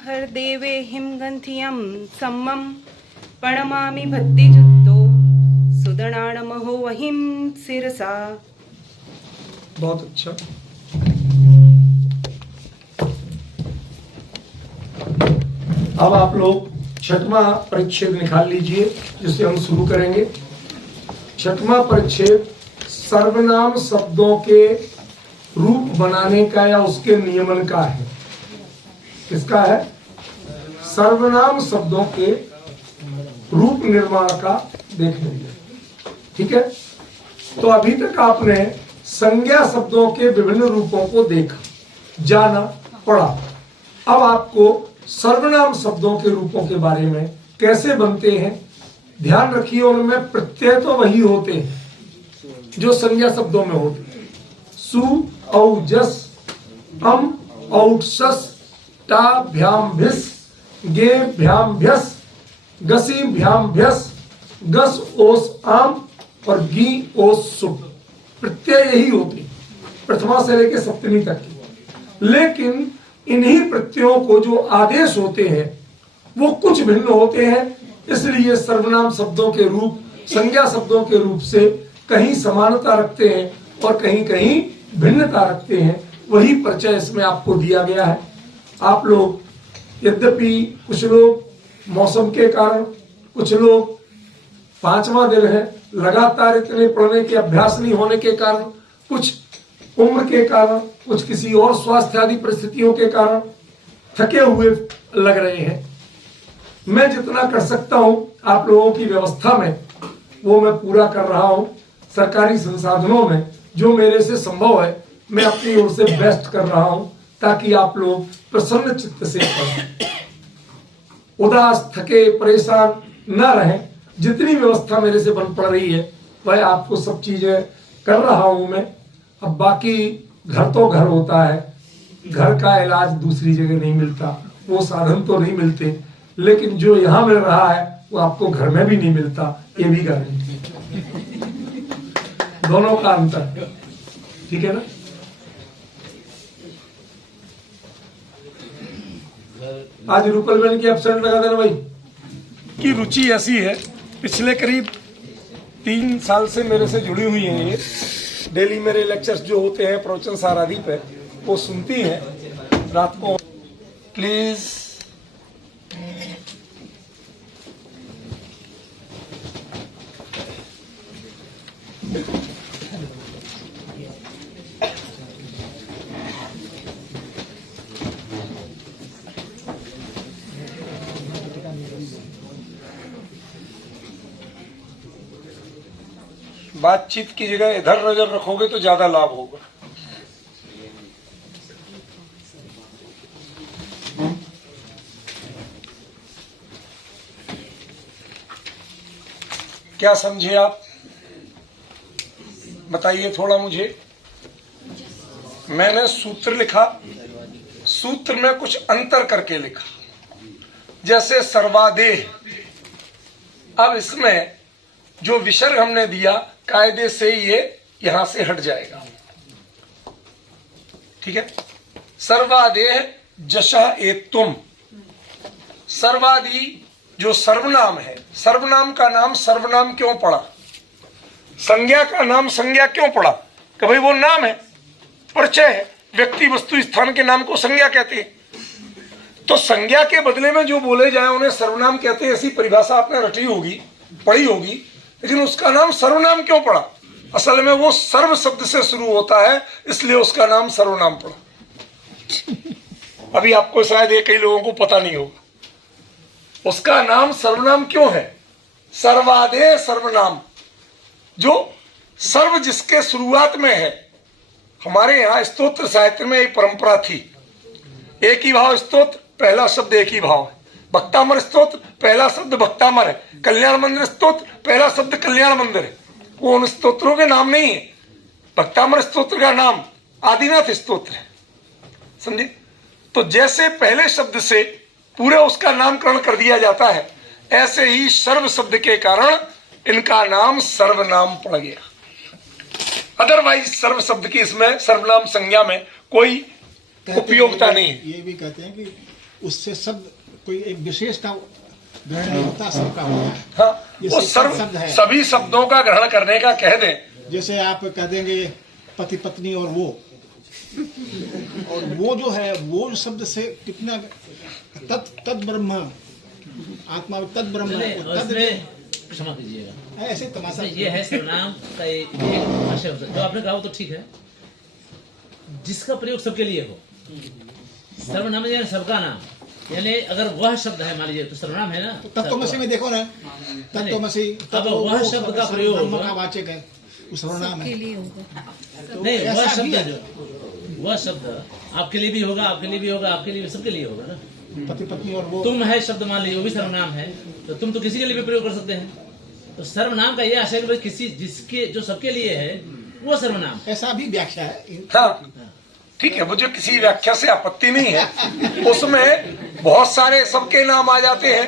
हरदेवे हिमगंथियं सम्मं प्रणमामि भक्तियुक्तो सुदणाणमहो वहिं शिरसा। बहुत अच्छा। अब आप लोग छठवां परिच्छेद निकाल लीजिए जिसे हम शुरू करेंगे। छठवां परिच्छेद सर्वनाम शब्दों के रूप बनाने का या उसके नियमन का है। किसका है? सर्वनाम शब्दों के रूप निर्माण का देख लेंगे। ठीक है, तो अभी तक आपने संज्ञा शब्दों के विभिन्न रूपों को देखा, जाना, पढ़ा। अब आपको सर्वनाम शब्दों के रूपों के बारे में कैसे बनते हैं ध्यान रखिए। उनमें प्रत्यय तो वही होते हैं जो संज्ञा शब्दों में होते हैं। सु औ जस अम औट सस टा भ्याम भिस गे भ्याम भ्यस गसी भ्याम भ्यस गस ओस आम और गी ओस सुप। प्रत्यय यही होते प्रथमा से लेकर सप्तमी तक की। लेकिन इन्हीं प्रत्ययों को जो आदेश होते हैं वो कुछ भिन्न होते हैं। इसलिए सर्वनाम शब्दों के रूप संज्ञा शब्दों के रूप से कहीं समानता रखते हैं और कहीं कहीं भिन्नता रखते हैं। वही परिचय इसमें आपको दिया गया है। आप लोग यद्यपि कुछ लोग मौसम के कारण, कुछ लोग 5वां दिन है, लगातार इतने पढ़ने के अभ्यास नहीं होने के कारण, कुछ उम्र के कारण, कुछ किसी और स्वास्थ्य आदि परिस्थितियों के कारण थके हुए लग रहे हैं। मैं जितना कर सकता हूं आप लोगों की व्यवस्था में वो मैं पूरा कर रहा हूं। सरकारी संसाधनों में जो मेरे से संभव है मैं अपनी ओर से बेस्ट कर रहा हूं ताकि आप लोग प्रसन्न चित्त से पढ़ें, उदास, थके, परेशान न रहें। जितनी व्यवस्था मेरे से बन पड़ रही है वह आपको सब चीजें कर रहा हूं मैं। अब बाकी घर तो घर होता है, घर का इलाज दूसरी जगह नहीं मिलता, वो साधन तो नहीं मिलते, लेकिन जो यहाँ मिल रहा है वो आपको घर में भी नहीं मिलता, ये भी गारंटी। दोनों का अंतर, ठीक है ना। आज रूपल बहन की एब्सेंट लगा देना भाई। की रुचि ऐसी है, पिछले करीब 3 साल से मेरे से जुड़ी हुई है। ये डेली मेरे लेक्चर्स जो होते हैं प्रवचन सारादी पे वो सुनती हैं रात को। प्लीज बातचीत की जगह इधर नजर रखोगे तो ज्यादा लाभ होगा। क्या समझे आप? बताइए थोड़ा मुझे। मैंने सूत्र लिखा, सूत्र में कुछ अंतर करके लिखा, जैसे सर्वादेह। अब इसमें जो विसर्ग हमने दिया कायदे से ये यहां से हट जाएगा। ठीक है। सर्वादेह जशा एतुम। सर्वादि जो सर्वनाम है, सर्वनाम का नाम सर्वनाम क्यों पड़ा? संज्ञा का नाम संज्ञा क्यों पड़ा? कि भाई वो नाम है, परिचय है, व्यक्ति वस्तु स्थान के नाम को संज्ञा कहते हैं। तो संज्ञा के बदले में जो बोले जाए उन्हें सर्वनाम कहते हैं। ऐसी परिभाषा आपने रटी होगी, पढ़ी होगी, लेकिन उसका नाम सर्वनाम क्यों पड़ा? असल में वो सर्व शब्द से शुरू होता है, इसलिए उसका नाम सर्वनाम पड़ा। अभी आपको शायद ये कई लोगों को पता नहीं होगा उसका नाम सर्वनाम क्यों है। सर्वादेह सर्वनाम, जो सर्व जिसके शुरुआत में है। हमारे यहाँ स्तोत्र साहित्य में एक परंपरा थी, एक ही भाव स्तोत्र, पहला शब्द एक ही भाव है। भक्तामर स्तोत्र पहला शब्द भक्तामर है। कल्याण मंदिर स्तोत्र पहला शब्द कल्याण मंदिर है। वो उन स्तोत्रों के नाम नहीं है। भक्तामर स्तोत्र का नाम आदिनाथ स्तोत्र है, समझे। तो जैसे पहले शब्द से पूरे उसका नामकरण कर दिया जाता है, ऐसे ही सर्व शब्द के कारण इनका नाम सर्वनाम पड़ गया। अदरवाइज सर्व शब्द की इसमें सर्वनाम संज्ञा में कोई उपयोगिता नहीं है। ये भी कहते हैं कि उससे शब्द कोई एक विशेष का ग्रहण नहीं होता, सबका होता है। हाँ, ये वो शिक्षक शब्द है। सभी शब्दों का ग्रहण करने का कह दें। जैसे आप कह देंगे पति पत्नी और वो जो है वो शब्द से कितना तद ब्रह्म आत्मा तद ब्रह्म क्षमा कीजिएगा, ऐसे तमाशा ये है सर्वनाम का एक आशय हो सकता है। जो आपने कहा वो तो ठीक है, जिसका प्रयोग सबके लिए हो। सर्वनाम यानी सबका नाम, यानी अगर वह शब्द है मान लीजिए तो सर्वनाम है ना। तत्वमसि में देखो ना, तत्वमसि अब वह शब्द का प्रयोग ब्रह्म का वाचक है, वो सर्वनाम है। तो नहीं, वह ऐसा भी शब्द है। जो वह शब्द आपके लिए भी होगा, आपके लिए भी होगा, आपके लिए भी, सबके लिए होगा ना। पति पत्नी और वो तुम है शब्द मान लीजिए, वो भी सर्वनाम है, तो तुम तो किसी के लिए भी प्रयोग कर सकते हैं। तो सर्वनाम का यह आशय कि भाई किसी जिसके जो सबके लिए है वो सर्वनाम। ऐसा भी व्याख्या है। हाँ ठीक है, मुझे किसी व्याख्या से आपत्ति नहीं है। उसमें बहुत सारे सबके नाम आ जाते हैं,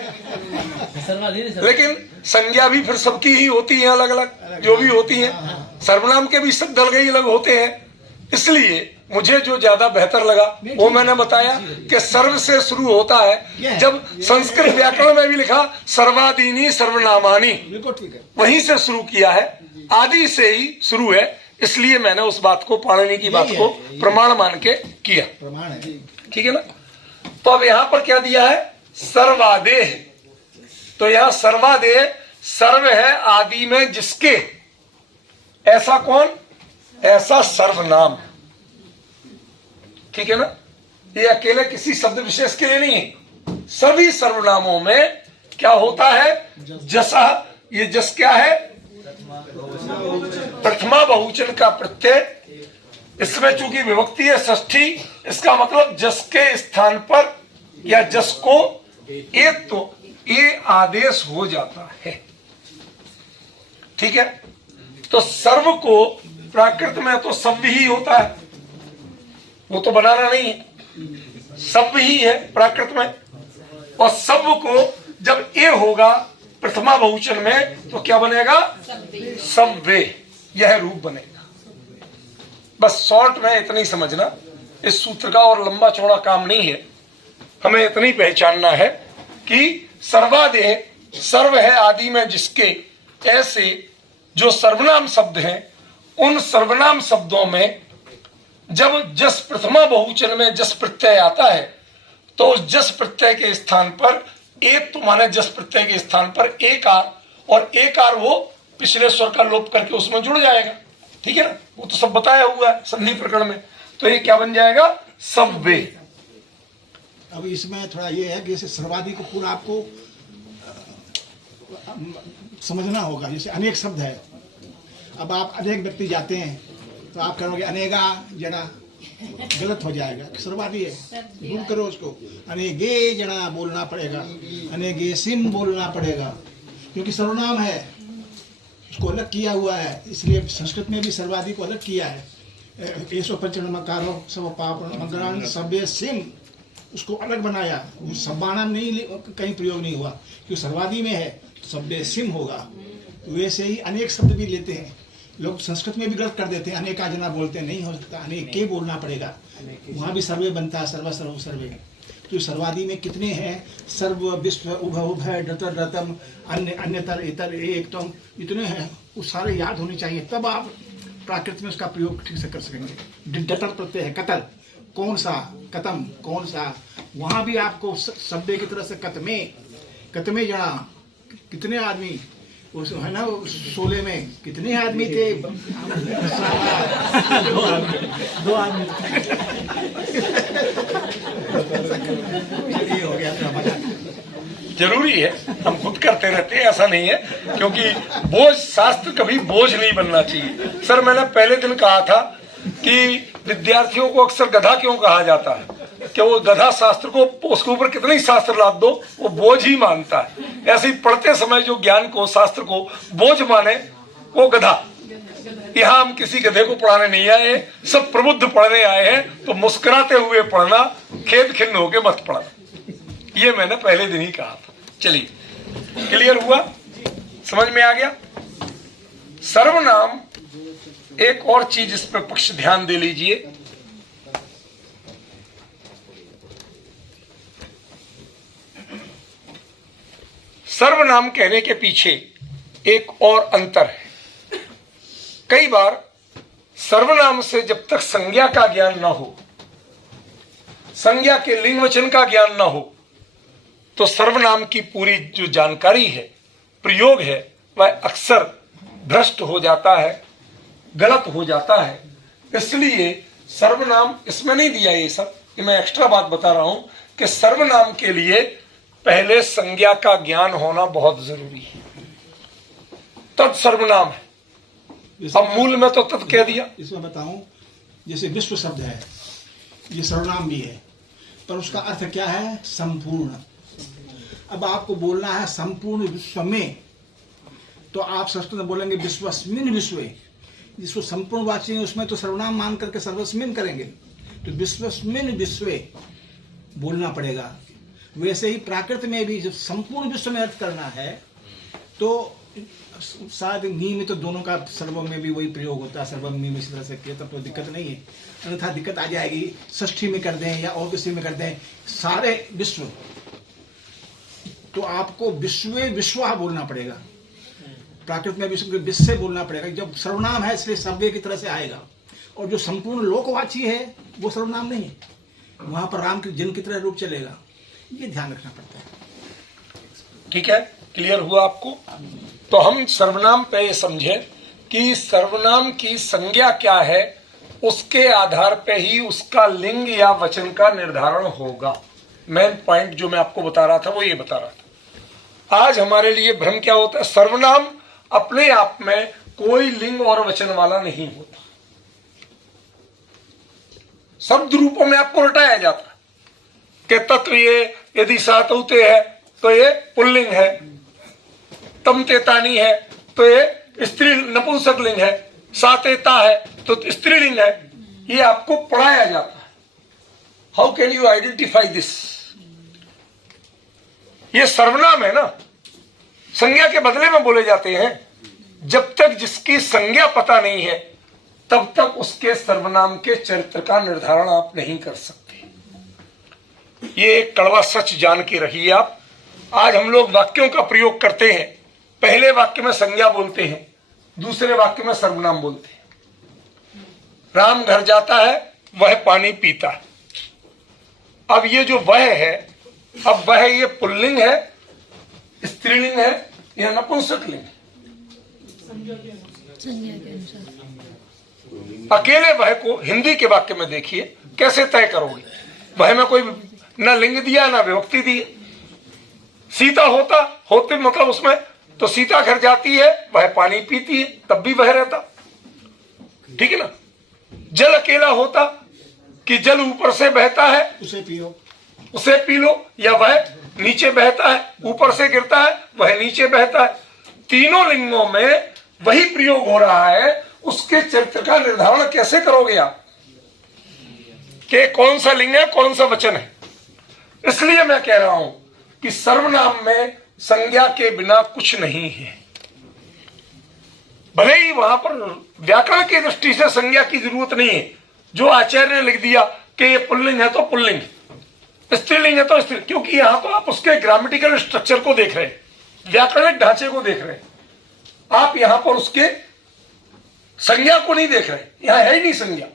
सर्वाधीन लेकिन संज्ञा भी फिर सबकी ही होती है, अलग अलग जो भी होती है। सर्वनाम के भी सब दलगई अलग होते हैं। इसलिए मुझे जो ज्यादा बेहतर लगा वो मैंने बताया कि सर्व से शुरू होता है। जब संस्कृत व्याकरण में भी लिखा सर्वादीनी सर्वनामानी, बिल्कुल ठीक है, वहीं से शुरू किया है, आदि से ही शुरू है। इसलिए मैंने उस बात को, पाणिनि की बात को प्रमाण मान के किया। प्रमाण है। ठीक है ना। तो अब यहां पर क्या दिया है, सर्वादेह। तो यहां सर्वादेह सर्व है आदि में जिसके, ऐसा कौन, ऐसा सर्वनाम। ठीक है ना। ये अकेले किसी शब्द विशेष के लिए नहीं है, सभी सर्वनामों में क्या होता है, जसा। ये जस क्या है, प्रथमा बहुवचन का प्रत्यय। इसमें चूंकि विभक्ति है षष्ठी, इसका मतलब जस के स्थान पर या जस को एक तो ये आदेश हो जाता है। ठीक है। तो सर्व को प्राकृत में तो सब ही होता है, वो तो बनाना नहीं है, सब ही है प्राकृत में। और सब को जब ए होगा प्रथमा बहुवचन में तो क्या बनेगा, सब्वे, यह रूप बनेगा। बस शॉर्ट में इतनी समझना, इस सूत्र का और लंबा चौड़ा काम नहीं है। हमें इतनी पहचानना है कि सर्वादेह सर्व है आदि में जिसके, ऐसे जो सर्वनाम शब्द हैं, उन सर्वनाम शब्दों में जब जस प्रथमा बहुवचन में जस प्रत्यय आता है तो उस जस प्रत्यय के स्थान पर एक, तो माने जस प्रत्यय के स्थान पर एक आर, और एक आर वो पिछले स्वर का लोप करके उसमें जुड़ जाएगा। ठीक है ना, वो तो सब बताया हुआ है संधि प्रकरण में। तो ये क्या बन जाएगा, सब्वे। अब इसमें थोड़ा ये है कि जैसे सर्वादि को पूरा आपको समझना होगा। जैसे अनेक शब्द है, अब आप अनेक व्यक्ति जाते हैं तो आप करोगे अनेगा जना, गलत हो जाएगा, सर्वादि है, दूर करो उसको। अनेगे जना बोलना पड़ेगा, अनेगे सिम बोलना पड़ेगा, क्योंकि सर्वनाम है, उसको अलग किया हुआ है। इसलिए संस्कृत में भी सर्वादि को अलग किया है। ऐसो पंचनमकारो सब पाप मंगलान सभ्य सिम, उसको अलग बनाया। सब्बानाम नहीं, कहीं प्रयोग नहीं हुआ, क्योंकि सर्वादि में है, सभ्य सिम होगा। तो वैसे ही अनेक शब्द भी लेते हैं लोग, संस्कृत में भी गलत कर देते हैं, अनेका जना बोलते हैं, नहीं हो सकता, अनेक के बोलना पड़ेगा। वहाँ भी सर्वे बनता है, सर्व सर्व सर्वे। तो सर्वादि में कितने हैं, सर्व विश्व उभ उभय डतर डतम अन्य अन्यतर इतर एकतम, इतने हैं, वो सारे याद होने चाहिए, तब आप प्राकृत में उसका प्रयोग ठीक से कर सकेंगे। डतर प्रत्यय है, कतर कौन सा, कतम कौन सा, वहाँ भी आपको शब्द की तरह से कतमे जना, कितने आदमी, उस है ना, शोले में कितने आदमी थे, दो आदमी ये हो गया था। जरूरी है, हम खुद करते रहते हैं, ऐसा नहीं है, क्योंकि बोझ, शास्त्र कभी बोझ नहीं बनना चाहिए। सर मैंने पहले दिन कहा था कि विद्यार्थियों को अक्सर गधा क्यों कहा जाता है, कि वो गधा शास्त्र को, उसके ऊपर कितने ही शास्त्र लाद दो वो बोझ ही मानता है। ऐसे ही पढ़ते समय जो ज्ञान को, शास्त्र को बोझ माने वो गधा। यहाँ हम किसी गधे को पढ़ाने नहीं आए, सब प्रबुद्ध पढ़ने आए हैं, तो मुस्कुराते हुए पढ़ना, खेद खिन्न होके मत पढ़ना। ये मैंने पहले दिन ही कहा था। चलिए, क्लियर हुआ, समझ में आ गया। सर्वनाम, एक और चीज इस पर पक्ष ध्यान दे लीजिए। सर्वनाम कहने के पीछे एक और अंतर है। कई बार सर्वनाम से जब तक संज्ञा का ज्ञान न हो, संज्ञा के लिंग वचन का ज्ञान न हो, तो सर्वनाम की पूरी जो जानकारी है, प्रयोग है, वह अक्सर भ्रष्ट हो जाता है, गलत हो जाता है। इसलिए सर्वनाम इसमें नहीं दिया ये सब, ये मैं एक्स्ट्रा बात बता रहा हूं कि सर्वनाम के लिए पहले संज्ञा का ज्ञान होना बहुत जरूरी है, तब सर्वनाम है। अब मूल में तो तत् कह दिया। इसमें बताऊं, जैसे विश्व शब्द है, ये सर्वनाम भी है, पर उसका अर्थ क्या है? संपूर्ण। अब आपको बोलना है संपूर्ण विश्व में, तो आप संस्कृत में बोलेंगे विश्वस्मिन विश्वे। जिसको संपूर्ण वाची है उसमें तो सर्वनाम मान करके सर्वस्मिन करेंगे, तो विश्वस्मिन विश्वे बोलना पड़ेगा। वैसे ही प्राकृत में भी जब संपूर्ण विश्व में अर्थ करना है तो शायद नी में तो दोनों का सर्वम में भी वही प्रयोग होता है, सर्वम नी में इस तरह से किया तब तो दिक्कत नहीं है। अन्यथा दिक्कत आ जाएगी, षष्ठी में कर दें या और किसी में कर दें, सारे विश्व, तो आपको विश्वे विश्वा बोलना पड़ेगा। प्राकृत में विश्व बोलना पड़ेगा। जब सर्वनाम है इसलिए सर्वे की तरह से आएगा, और जो संपूर्ण लोकवाची है वो सर्वनाम नहीं है, वहां पर राम के जिन की तरह रूप चलेगा। ये ध्यान रखना पड़ता है। ठीक है, क्लियर हुआ आपको? तो हम सर्वनाम पे ये समझे कि सर्वनाम की संज्ञा क्या है, उसके आधार पे ही उसका लिंग या वचन का निर्धारण होगा। मेन पॉइंट जो मैं आपको बता रहा था वो ये बता रहा था। आज हमारे लिए भ्रम क्या होता है, सर्वनाम अपने आप में कोई लिंग और वचन वाला नहीं होता। शब्द रूपों में आपको रटाया जाता है कि तत्व ये यदि सातौते है तो ये पुल्लिंग है, तम तेतानी है तो ये स्त्री नपुंसक लिंग है, सातेता है तो स्त्रीलिंग है। ये आपको पढ़ाया जाता है। How can you identify this? ये सर्वनाम है ना, संज्ञा के बदले में बोले जाते हैं। जब तक जिसकी संज्ञा पता नहीं है तब तक उसके सर्वनाम के चरित्र का निर्धारण आप नहीं कर सकते। ये एक कड़वा सच जान के रहिए आप। आज हम लोग वाक्यों का प्रयोग करते हैं, पहले वाक्य में संज्ञा बोलते हैं, दूसरे वाक्य में सर्वनाम बोलते हैं। राम घर जाता है, वह पानी पीता है। अब ये जो वह है, अब वह ये पुल्लिंग है, स्त्रीलिंग है या नपुंसक लिंग है? अकेले वह को हिंदी के वाक्य में देखिए, कैसे तय करोगे? वह में कोई न लिंग दिया ना विभक्ति दी। सीता होते मतलब उसमें तो सीता घर जाती है, वह पानी पीती है, तब भी वह रहता। ठीक है ना? जल अकेला होता कि जल ऊपर से बहता है, उसे पी लो, या वह नीचे बहता है, ऊपर से गिरता है, वह नीचे बहता है। तीनों लिंगों में वही प्रयोग हो रहा है। उसके चरित्र का निर्धारण कैसे करोगे आप कि कौन सा लिंग है, कौन सा वचन है? इसलिए मैं कह रहा हूं कि सर्वनाम में संज्ञा के बिना कुछ नहीं है। भले ही वहां पर व्याकरण की दृष्टि से संज्ञा की जरूरत नहीं है। जो आचार्य ने लिख दिया कि ये पुल्लिंग है तो पुल्लिंग, स्त्रीलिंग है तो स्त्री, क्योंकि यहां तो आप उसके ग्रामेटिकल स्ट्रक्चर को देख रहे हैं, व्याकरणिक ढांचे को देख रहे हैं। आप यहां पर उसके संज्ञा को नहीं देख रहे, यहां है ही नहीं संज्ञा।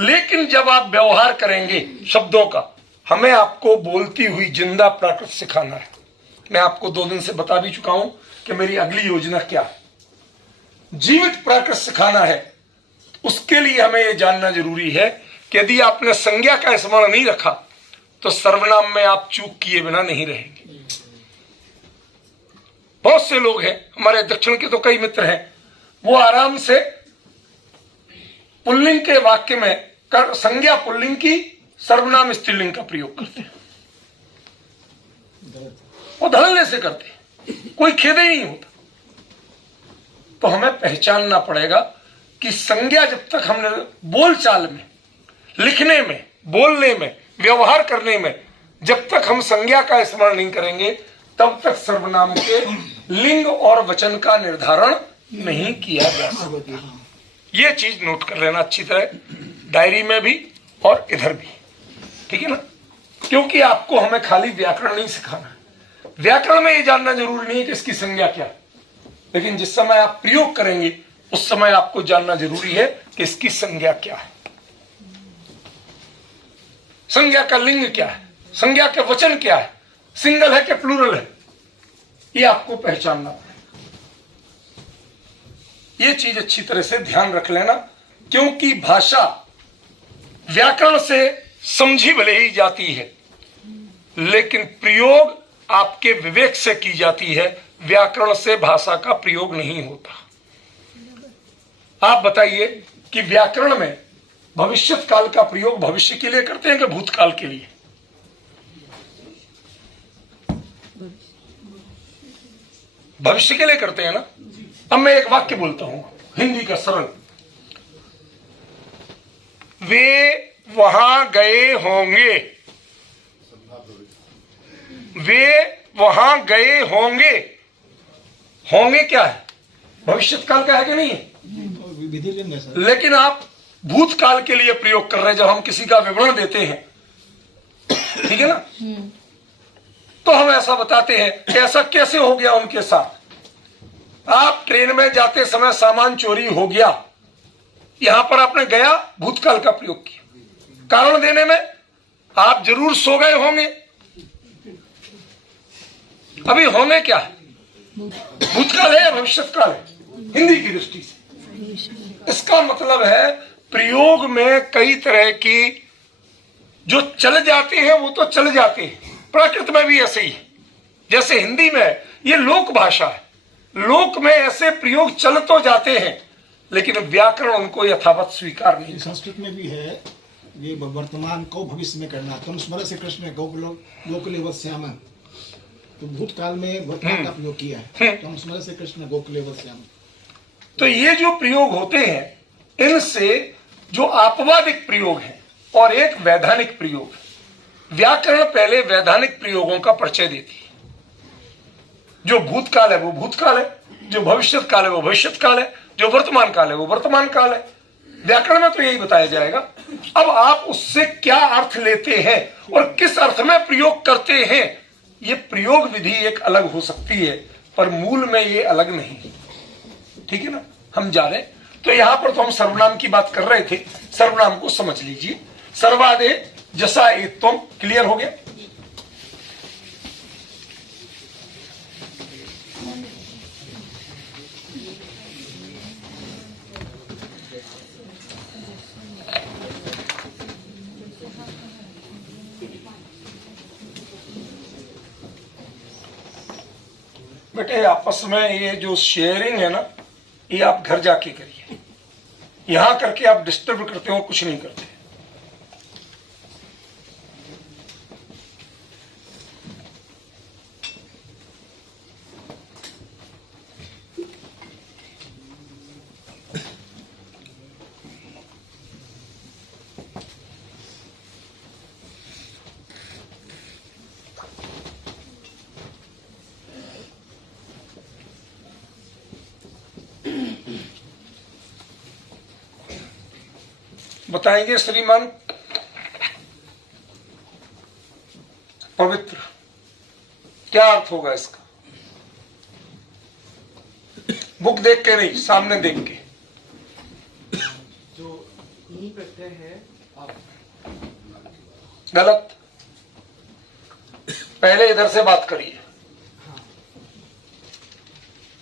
लेकिन जब आप व्यवहार करेंगे शब्दों का, हमें आपको बोलती हुई जिंदा प्राकृत सिखाना है। मैं आपको 2 दिन से बता भी चुका हूं कि मेरी अगली योजना क्या है। जीवित प्राकृत सिखाना है। उसके लिए हमें यह जानना जरूरी है कि यदि आपने संज्ञा का स्मरण नहीं रखा तो सर्वनाम में आप चूक किए बिना नहीं रहेंगे। बहुत से लोग हैं, हमारे दक्षिण के तो कई मित्र हैं, वो आराम से पुल्लिंग के वाक्य में संज्ञा पुल्लिंग की, सर्वनाम स्त्रीलिंग का प्रयोग करते हैं। वो धड़ल्ले से करते हैं, कोई खेद ही नहीं होता। तो हमें पहचानना पड़ेगा कि संज्ञा जब तक हमने बोलचाल में, लिखने में, बोलने में, व्यवहार करने में जब तक हम संज्ञा का स्मरण नहीं करेंगे तब तक सर्वनाम के लिंग और वचन का निर्धारण नहीं किया जा सकता। ये चीज नोट कर लेना अच्छी तरह, डायरी में भी और इधर भी। ठीक है ना? क्योंकि आपको हमें खाली व्याकरण नहीं सिखाना है, व्याकरण में ये जानना जरूरी नहीं है कि इसकी संज्ञा क्या है, लेकिन जिस समय आप प्रयोग करेंगे उस समय आपको जानना जरूरी है कि इसकी संज्ञा क्या है, संज्ञा का लिंग क्या है, संज्ञा के वचन क्या है, सिंगल है कि प्लूरल है, ये आपको पहचानना पड़ेगा। ये चीज अच्छी तरह से ध्यान रख लेना, क्योंकि भाषा व्याकरण से समझी भले ही जाती है, लेकिन प्रयोग आपके विवेक से की जाती है, व्याकरण से भाषा का प्रयोग नहीं होता। आप बताइए कि व्याकरण में भविष्यत काल का प्रयोग भविष्य के लिए करते हैं कि भूतकाल के लिए? भविष्य के लिए करते हैं ना। अब मैं एक वाक्य बोलता हूं हिंदी का सरल, वे वहां गए होंगे, वे वहां गए होंगे, होंगे क्या है? भविष्यत काल का है कि नहीं है? विधिलिंग है सर। लेकिन आप भूतकाल के लिए प्रयोग कर रहे हैं। जब हम किसी का विवरण देते हैं, ठीक है ना, तो हम ऐसा बताते हैं कि ऐसा कैसे हो गया उनके साथ। आप ट्रेन में जाते समय सामान चोरी हो गया, यहां पर आपने गया भूतकाल का प्रयोग किया। कारण देने में आप जरूर सो गए होंगे। अभी होंगे क्या है? भूतकाल है या भविष्यत काल है हिंदी की दृष्टि से? इसका मतलब है प्रयोग में कई तरह की जो चल जाते हैं वो तो चल जाते हैं, प्राकृत में भी ऐसे ही है। जैसे हिंदी में ये लोक भाषा है, लोक में ऐसे प्रयोग चल तो जाते हैं, लेकिन व्याकरण उनको यथावत स्वीकार नहीं। संस्कृत में भी है ये वर्तमान को भविष्य में करना। तुम स्मरण से कृष्ण गोकुले वत्स्याम, तो भूतकाल में वर्तमान का प्रयोग किया है। तुम स्मरण से कृष्ण गोकुले वत्स्याम। तो ये जो प्रयोग होते हैं, इनसे जो आपवादिक प्रयोग है और एक वैधानिक प्रयोग है। व्याकरण पहले वैधानिक प्रयोगों का परिचय देती है। जो भूतकाल है वो भूतकाल है, जो भविष्यत काल है वो भविष्यत काल है, जो वर्तमान काल है वो वर्तमान काल है। व्याकरण में तो यही बताया जाएगा। अब आप उससे क्या अर्थ लेते हैं और किस अर्थ में प्रयोग करते हैं, ये प्रयोग विधि एक अलग हो सकती है, पर मूल में ये अलग नहीं। ठीक है ना। हम जा रहे तो यहां पर तो हम सर्वनाम की बात कर रहे थे, सर्वनाम को समझ लीजिए। सर्वादे जसा तुम, क्लियर हो गया। बेटे आपस में ये जो शेयरिंग है ना, ये आप घर जाके करिए। यहां करके आप डिस्टर्ब करते हो, कुछ नहीं करते। बताएंगे श्रीमान। पवित्र क्या अर्थ होगा इसका? बुक देख के नहीं, सामने देख के। जो ई प्रत्यय है अब गलत। पहले इधर से बात करिए।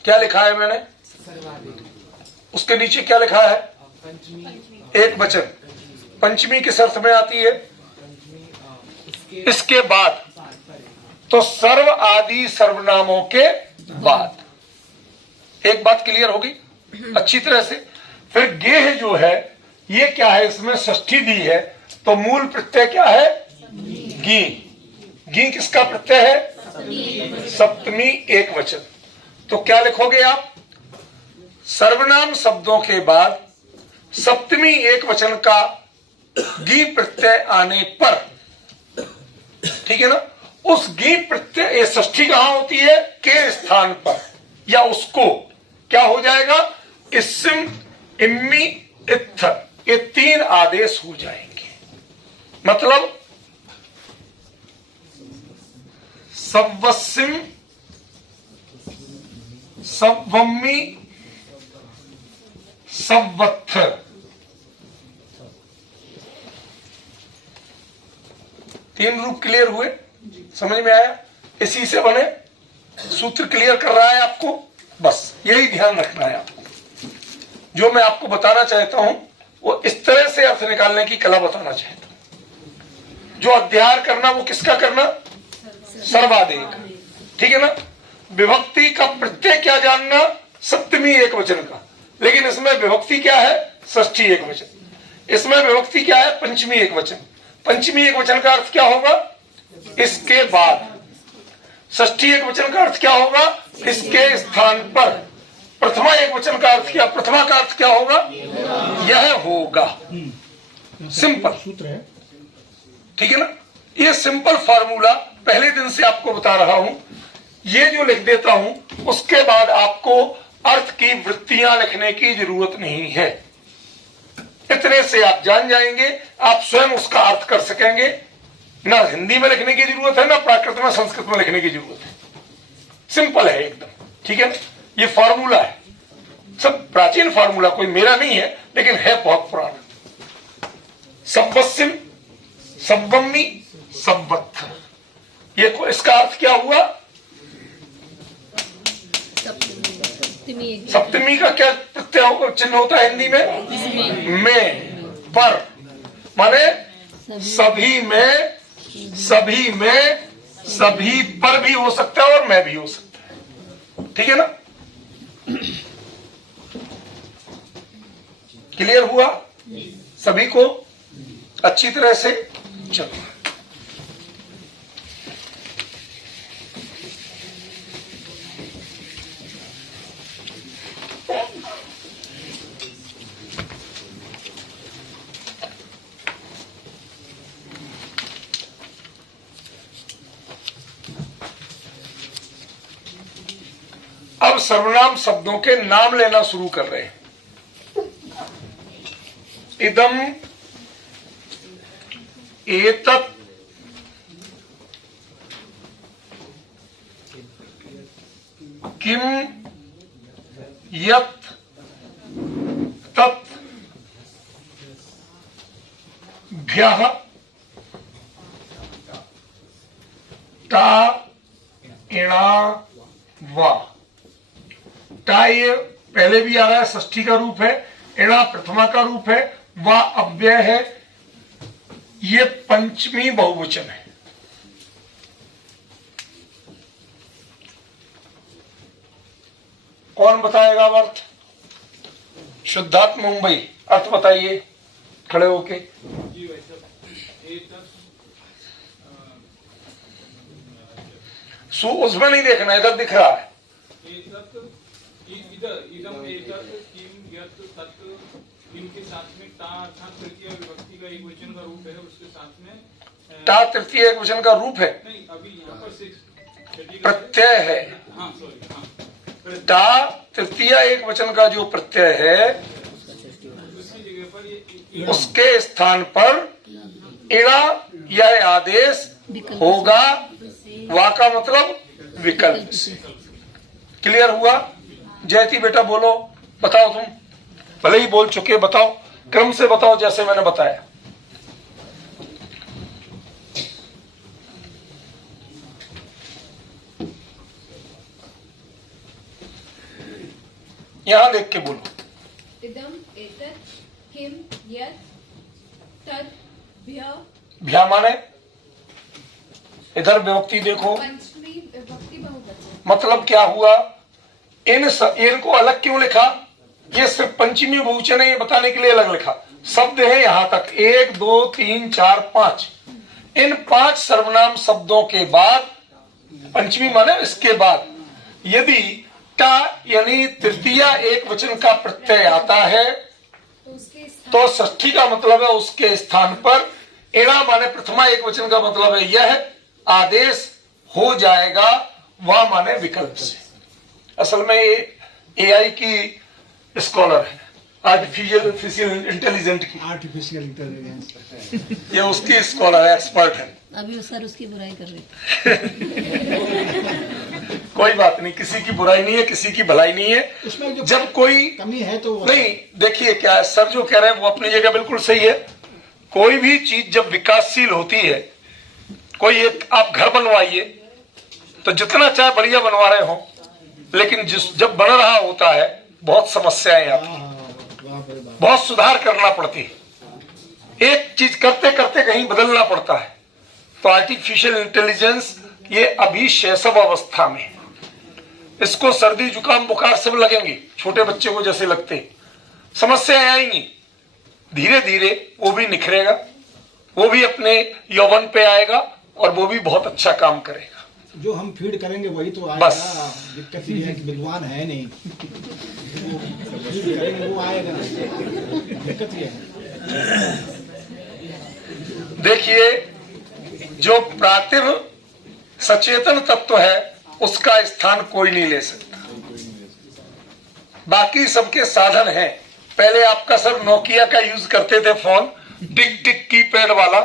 क्या लिखा है मैंने? सर्वाधिक, उसके नीचे क्या लिखा है? पंचमी, एक वचन। पंचमी किस अर्थ में आती है? पंचमी इसके बाद, तो सर्व आदि सर्वनामों के बाद। एक बात क्लियर होगी अच्छी तरह से। फिर गेह जो है ये क्या है? इसमें षष्ठी दी है, तो मूल प्रत्यय क्या है? गी। गी किसका प्रत्यय है? सप्तमी एक वचन। तो क्या लिखोगे आप? सर्वनाम शब्दों के बाद सप्तमी एक वचन का गी प्रत्यय आने पर, ठीक है ना, उस गी प्रत्यय षष्ठी कहां होती है? के स्थान पर, या उसको क्या हो जाएगा? इसिम, इम्मी, इत्थ, ये तीन आदेश हो जाएंगे। मतलब सव्वस्सिम, सव्वम्मी, सव्वत्थ। तीन रूप क्लियर हुए, समझ में आया? इसी से बने सूत्र क्लियर कर रहा है आपको, बस यही ध्यान रखना है आपको। जो मैं आपको बताना चाहता हूं वो इस तरह से अर्थ निकालने की कला बताना चाहता हूं। जो अध्याय करना वो किसका करना? सर्वादेय का, ठीक है ना? विभक्ति का प्रत्यय क्या जानना? सप्तमी एक वचन का, लेकिन इसमें विभक्ति क्या है? षष्ठी एक वचन। इसमें विभक्ति क्या है? पंचमी एक वचन। पंचमी एक वचन का अर्थ क्या होगा? इसके बाद। षष्ठी एक वचन का अर्थ क्या होगा? इसके स्थान पर। प्रथमा एक वचन का अर्थ क्या? प्रथमा का अर्थ क्या होगा? यह होगा। सिंपल सूत्र है, ठीक है ना? ये सिंपल फार्मूला पहले दिन से आपको बता रहा हूं। ये जो लिख देता हूं उसके बाद आपको अर्थ की वृत्तियां लिखने की जरूरत नहीं है। इतने से आप जान जाएंगे, आप स्वयं उसका अर्थ कर सकेंगे। ना हिंदी में लिखने की जरूरत है, ना प्राकृत में संस्कृत में लिखने की जरूरत है। सिंपल है एकदम, ठीक है ना? ये फार्मूला है, सब प्राचीन फार्मूला, कोई मेरा नहीं है, लेकिन है बहुत पुराना। सव्वस्सिम, सव्वम्मी, सव्वत्थ। ये इसका अर्थ क्या हुआ? सप्तमी का क्या प्रत्यय होगा, चिन्ह होता है हिंदी में? पर, माने सभी में, सभी में, सभी पर भी हो सकता है और मैं भी हो सकता है, ठीक है ना? क्लियर हुआ सभी को अच्छी तरह से? चलो, अब सर्वनाम शब्दों के नाम लेना शुरू कर रहे हैं। इदम, एतत्, किम, यत्, तत्, भ्यः, ता, इणा, वा। टा ये पहले भी आ रहा है, षष्ठी का रूप है। इणा प्रथमा का रूप है। वा अव्यय है। ये पंचमी बहुवचन है। कौन बताएगा अब अर्थ? शुद्धात्म मुंबई अर्थ बताइए खड़े होके। उसमें नहीं देखना, इधर दिख रहा है। इदम एतत् किम यत् तत् किम के साथ में ता अर्थात तृतीय विभक्ति का एक वचन का रूप है, उसके साथ में ता तृतीय एक वचन का रूप है। नहीं, अभी यहाँ पर प्रत्यय है। हाँ, सॉरी, हाँ। ता तृतीय एक वचन का जो प्रत्यय है दूसरी जगह पर ये उसके स्थान पर इणा यह आदेश होगा। वा का मतलब विकल्प से। क्लियर हुआ? जयती बेटा बोलो, बताओ तुम, भले ही बोल चुके, बताओ क्रम से बताओ जैसे मैंने बताया। यहां देख के बोलो। इदम एतत् किम यत् तत् भ्य। भ्या माने इधर विभक्ति देखो, पंचमी विभक्ति बहुवचन। मतलब क्या हुआ? इनको अलग क्यों लिखा? ये सिर्फ पंचमी बहुवचन है, ये बताने के लिए अलग लिखा। शब्द है यहां तक 1 2 3 4 5। इन 5 सर्वनाम शब्दों के बाद, पंचमी माने इसके बाद, यदि टा यानी तृतीय एक वचन का प्रत्यय आता है तो षष्ठी का मतलब है उसके स्थान पर इणा माने प्रथमा एक वचन का मतलब है यह आदेश हो जाएगा। वह माने विकल्प से। असल में ये एआई की स्कॉलर है, आर्टिफिशियल इंटेलिजेंट की, आर्टिफिशियल इंटेलिजेंस। ये उसकी स्कॉलर है, एक्सपर्ट है। अभी सर उसकी बुराई कर रहे थे। कोई बात नहीं, किसी की बुराई नहीं है, किसी की भलाई नहीं है। उसमें जो जब कोई कमी है तो नहीं, देखिए क्या है, सर जो कह रहे हैं वो अपनी जगह बिल्कुल सही है। कोई भी चीज जब विकासशील होती है, कोई एक आप घर बनवाइए तो जितना चाहे बढ़िया बनवा रहे हो, लेकिन जब बन रहा होता है बहुत समस्याएं आती हैं, बहुत सुधार करना पड़ती है, एक चीज करते करते कहीं बदलना पड़ता है। तो आर्टिफिशियल इंटेलिजेंस ये अभी शैशव अवस्था में, इसको सर्दी जुकाम बुखार सब लगेंगे, छोटे बच्चे को जैसे लगते, समस्याएं आएंगी। धीरे धीरे वो भी निखरेगा, वो भी अपने यौवन पे आएगा और वो भी बहुत अच्छा काम करेगा। जो हम फीड करेंगे वही तो आएगा। बस। दिक्कत ये है कि विद्वान है नहीं, फीड करेंगे वो आएगा, दिक्कत ये है। देखिए, जो प्रातिभ सचेतन तत्व है उसका स्थान कोई नहीं ले सकता, बाकी सबके साधन हैं। पहले आपका सर नोकिया का यूज करते थे फोन, टिक टिक कीपैड वाला,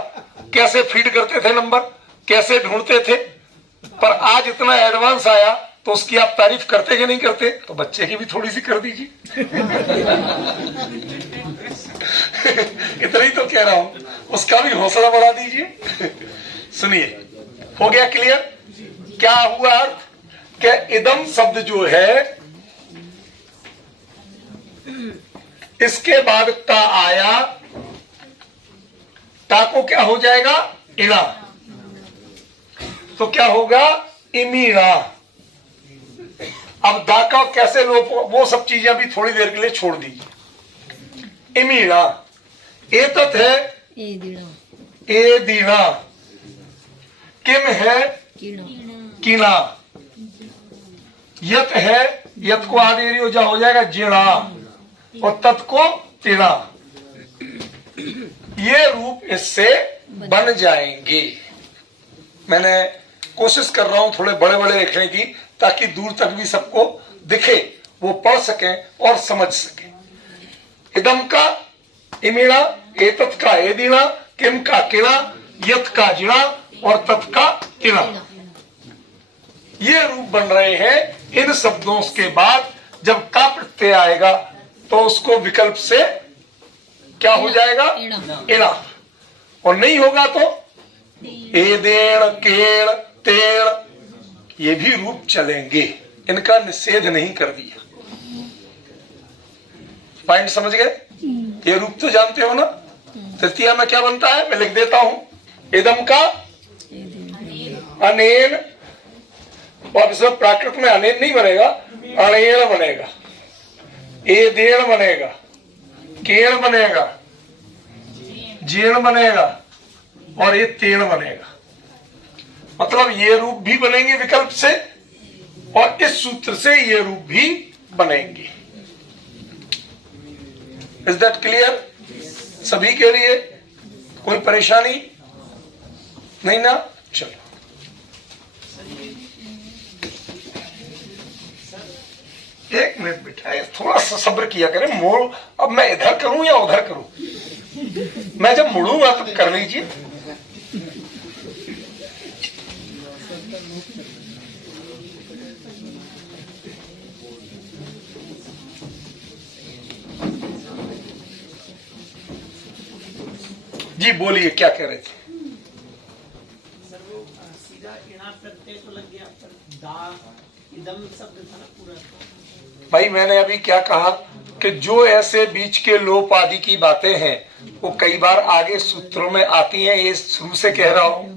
कैसे फीड करते थे नंबर, कैसे ढूंढते थे, पर आज इतना एडवांस आया तो उसकी आप तारीफ करते कि नहीं करते? तो बच्चे की भी थोड़ी सी कर दीजिए। इतना ही तो कह रहा हूं, उसका भी हौसला बढ़ा दीजिए। सुनिए, हो गया क्लियर? क्या हुआ अर्थ? क्या इदम शब्द जो है इसके बाद ता आया, ता को क्या हो जाएगा? इणा। तो क्या होगा? इमीणा। अब दा का कैसे लोप, वो सब चीजें अभी थोड़ी देर के लिए छोड़ दीजिए। इमीणा। एतत है ए दीना, ए दीना, किम है कीना, कीना, यत है, यत को आदि योजा हो जाएगा जीणा, और तत् को तीणा। ये रूप इससे बन जाएंगे। मैंने कोशिश कर रहा हूं थोड़े बड़े बड़े लिखने की, ताकि दूर तक भी सबको दिखे, वो पढ़ सकें और समझ सकें। इदम का इमीणा, एतत् का एदीना, किम का किणा, यत का जिणा और तत् का तिणा। ये रूप बन रहे हैं। इन शब्दों के बाद जब का प्रत्यय आएगा तो उसको विकल्प से क्या हो जाएगा? इणा। और नहीं होगा तो एदेण, केण, तेण, ये भी रूप चलेंगे, इनका निषेध नहीं कर दिया। पॉइंट समझ गए? ये रूप तो जानते हो ना। तृतीया में क्या बनता है, मैं लिख देता हूं। इदम का अनेन, और इसमें प्राकृत में अनेन नहीं बनेगा, अणेन बनेगा, एदेण बनेगा, केण बनेगा, जीर्ण बनेगा और ये तेण बनेगा। मतलब ये रूप भी बनेंगे विकल्प से, और इस सूत्र से ये रूप भी बनेंगे। इज दैट क्लियर सभी के लिए? कोई परेशानी नहीं ना? चलो, एक मिनट बेटा, थोड़ा सा सब्र किया करें। मोड़, अब मैं इधर करूं या उधर करूं? मैं जब मुड़ूंगा तो कर लीजिए। जी बोलिए, क्या कह रहे थे? सर वो सीधा इणा प्रत्यय तो लग गया, पर दा इदम शब्द था ना पूरा। भाई मैंने अभी क्या कहा कि जो ऐसे बीच के लोप आदि की बातें हैं वो कई बार आगे सूत्रों में आती हैं, ये शुरू से कह रहा हूं,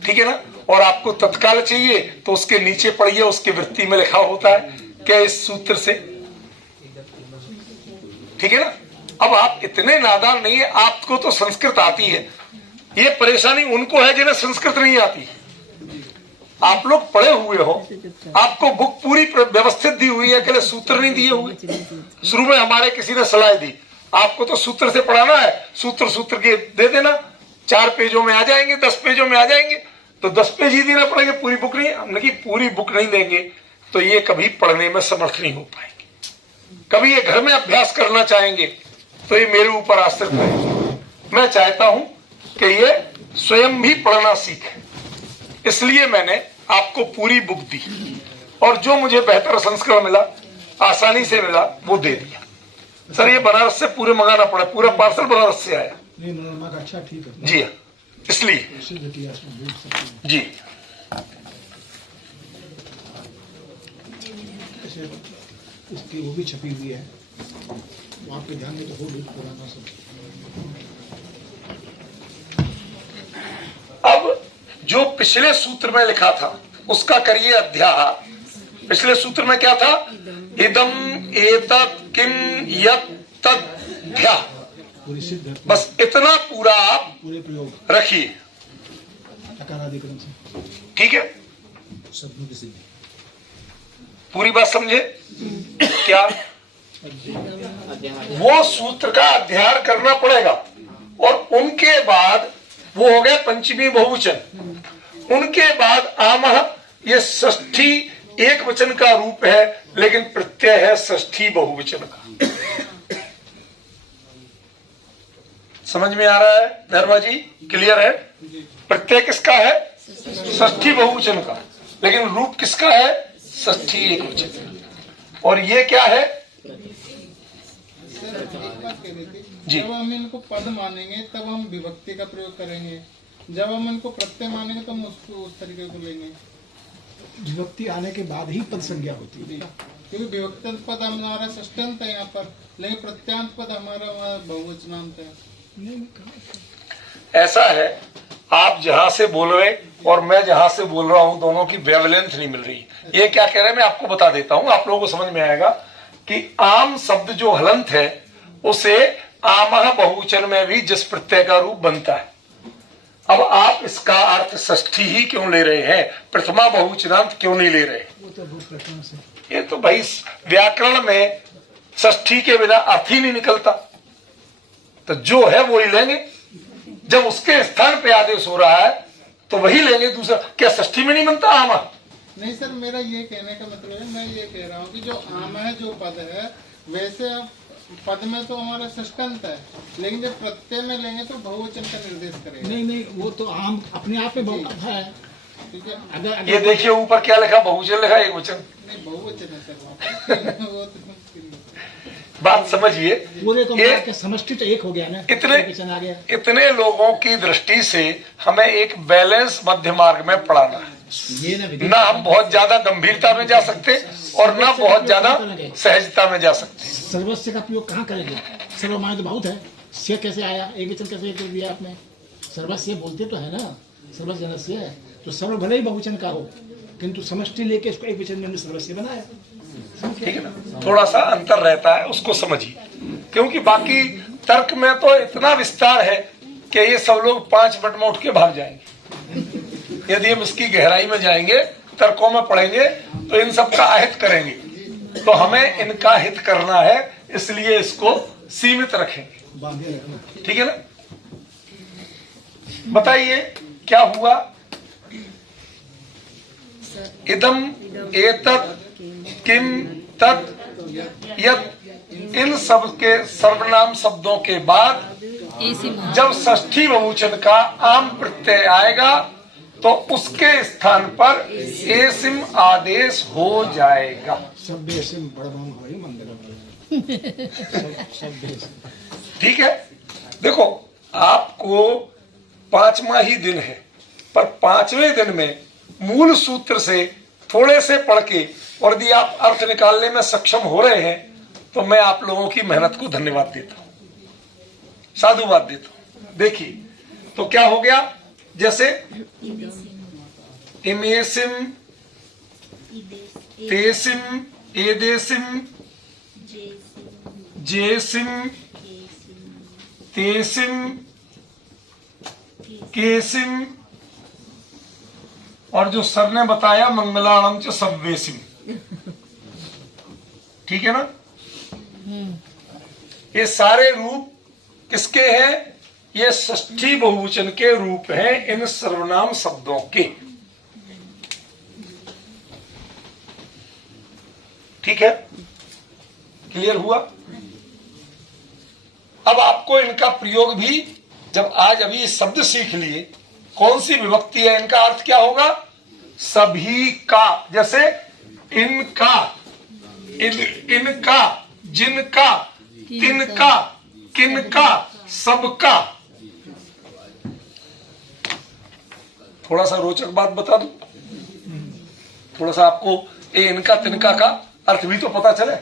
ठीक है ना। और आपको तत्काल चाहिए तो उसके नीचे पढ़िए, उसके वृत्ति में लिखा होता है क्या इस सूत्र से, ठीक है ना। अब आप इतने नादान नहीं है, आपको तो संस्कृत आती है। ये परेशानी उनको है जिन्हें संस्कृत नहीं आती। आप लोग पढ़े हुए हो, आपको बुक पूरी व्यवस्थित दी हुई है, कि सूत्र नहीं दिए हुए। शुरू में हमारे किसी ने सलाह दी, आपको तो सूत्र से पढ़ाना है, सूत्र के दे देना, 4 पेजों में आ जाएंगे, 10 पेजों में आ जाएंगे, तो 10 पेज ही देना पड़ेंगे, पूरी बुक नहीं। हमने की पूरी बुक नहीं देंगे तो ये कभी पढ़ने में समर्थ नहीं हो पाएंगे। कभी ये घर में अभ्यास करना चाहेंगे तो ये मेरे ऊपर आश्रित है। मैं चाहता हूं कि ये स्वयं भी पढ़ना सीखे, इसलिए मैंने आपको पूरी बुक दी और जो मुझे बेहतर संस्करण मिला, आसानी से मिला, वो दे दिया। सर ये बनारस से पूरे मंगाना पड़ा, पूरा पार्सल बनारस से आया। नहीं नरमा का अच्छा ठीक है जी हाँ, इसलिए सिद्ध इतिहास में देख सकते हैं। जी ऐसे इसकी वो भी छपी हुई है, वो आपके ध्यान में तो हो भी पुराना सब। अब जो पिछले सूत्र में लिखा था उसका करिए अध्याय। पिछले सूत्र में क्या था? इदम एतत् किम यत् तद्भ्यः। पूरी सिद्ध बस इतना पूरा आप पूरे प्रयोग रखिए, अकाराधिकरण से ठीक है? शब्दों की सिद्धि। पूरी बात समझे क्या? वो सूत्र का अध्ययन करना पड़ेगा और उनके बाद वो हो गया पंचमी बहुवचन। उनके बाद आमह, ये षष्ठी एक वचन का रूप है लेकिन प्रत्यय है षष्ठी बहुवचन का। समझ में आ रहा है धर्मा जी? क्लियर है? प्रत्यय किसका है? षष्ठी बहुवचन का, लेकिन रूप किसका है? षष्ठी एक वचन। और ये क्या है? जी, जब हम इनको पद मानेंगे तब हम विभक्ति का प्रयोग करेंगे, जब हम इनको प्रत्यय मानेंगे तो हम उसको उस तरीके को लेंगे। विभक्ति आने के बाद ही पद संज्ञा होती है, क्योंकि विभक्तांत पद हमारा षष्ठांत है यहाँ पर, लेकिन प्रत्यांत पद हमारा बहुवचनांत है। ऐसा है, आप जहां से बोल रहे और मैं जहां से बोल रहा हूं, दोनों की वेवलेंथ नहीं मिल रही। ये क्या कह रहे हैं मैं आपको बता देता हूं, आप लोगों को समझ में आएगा कि आम शब्द जो हलंत है उसे आमह बहुवचन में भी जिस प्रत्यय का रूप बनता है। अब आप इसका अर्थ षष्ठी ही क्यों ले रहे हैं, प्रथमा बहुवचनांत क्यों नहीं ले रहे? वो तो रूप प्रकरण से। ये तो भाई व्याकरण में षष्ठी के बिना अर्थ ही नहीं निकलता, तो जो है वो ही लेंगे। जब उसके स्थान पे आदेश हो रहा है तो वही लेंगे, दूसरा क्या षष्ठी में नहीं बनता आम? नहीं सर, मेरा ये कहने का मतलब है, मैं ये कह रहा हूँ कि जो आम है जो पद है, वैसे अब पद में तो हमारा षष्ठांत है, लेकिन जब प्रत्यय में लेंगे तो बहुवचन का निर्देश करेगा। नहीं वो तो आम अपने आप में बहुत है। ठीक है, अगर ये देखिए ऊपर क्या लिखा, बहुवचन लिखा, एक वचन। नहीं बहुवचन है सर वहाँ पर। वो तो बात समझिए, पूरे को ये मिला के समष्टि तो एक हो गया ना, वचन आ गया। इतने लोगों की दृष्टि से हमें एक बैलेंस मध्य मार्ग में पड़ाना है। ये ना हम बहुत ज्यादा गंभीरता में जा सकते और ना बहुत ज्यादा सहजता में जा सकते। सर्वस्व का प्रयोग कहाँ करेंगे? सर्वमान्य तो बहुत है, से कैसे आया, एक वचन कैसे कर दिया आपने? सर्वस्व बोलते तो है ना, सर्वस्व जनस्य है, तो सर्व भले ही बहुवचन का हो, किंतु समष्टि लेके इसको एक वचन में सर्वस्व बनाया। ठीक है ना, थोड़ा सा अंतर रहता है, उसको समझिए, क्योंकि बाकी तर्क में तो इतना विस्तार है कि ये सब लोग 5 मिनट में उठ के भाग जाएंगे। यदि हम इसकी गहराई में जाएंगे, तर्कों में पढ़ेंगे तो इन सब का अहित करेंगे, तो हमें इनका हित करना है, इसलिए इसको सीमित रखेंगे। ठीक है ना? बताइए क्या हुआ? इदम एतत् किम तत् यत्, इन सब के सर्वनाम शब्दों के बाद जब षष्ठी बहुवचन का आम प्रत्यय आएगा तो उसके स्थान पर एसिम आदेश हो जाएगा। ठीक है, देखो आपको 5वां ही दिन है, पर 5वें दिन में मूल सूत्र से थोड़े से पढ़ के और यदि आप अर्थ निकालने में सक्षम हो रहे हैं तो मैं आप लोगों की मेहनत को धन्यवाद देता हूं, साधुवाद देता हूं। देखिए तो क्या हो गया, जैसे इमेसिम, तेसिम, एदेसिम, जेसिम, तेसिम, केसिम, और जो सर ने बताया मंगलाणम च सव्वेसिम। ठीक है ना? ये सारे रूप किसके हैं? ये षष्ठी बहुवचन के रूप हैं इन सर्वनाम शब्दों के। ठीक है, क्लियर हुआ? अब आपको इनका प्रयोग भी, जब आज अभी शब्द सीख लिए, कौन सी विभक्ति है, इनका अर्थ क्या होगा? सभी का। जैसे इनका, इनका, जिनका, तिनका, किनका, सबका। थोड़ा सा रोचक बात बता दूं, थोड़ा सा आपको ये इनका तिनका का अर्थ भी तो पता चले।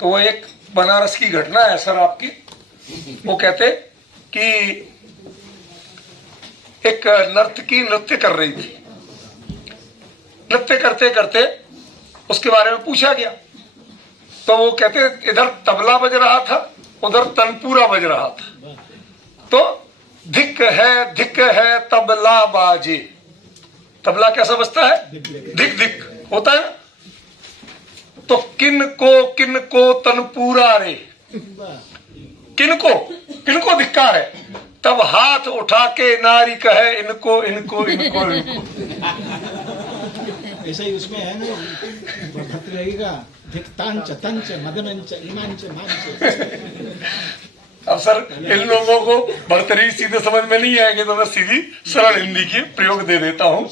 तो वो एक बनारस की घटना है सर आपकी। वो कहते कि एक नर्तकी नृत्य कर रही थी, नृत्य करते करते उसके बारे में पूछा गया, तो वो कहते इधर तबला बज रहा था, उधर तनपूरा बज रहा था। तो धिक है तबला बाजे। तबला कैसा बजता है? धिक धिक होता है। तो किनको तनपूरा रे, किनको धिक्कार है? तब हाथ उठा के नारी कहे इनको इनको इनको इनको। ऐसा ही उसमें है ना, भक्त लगेगा धिक्तांच तंच मदनंच इमांच मांच। अब सर इन लोगों को भर्तरी सीधे समझ में नहीं आएंगे, तो मैं सीधी सरल हिंदी की प्रयोग दे देता हूं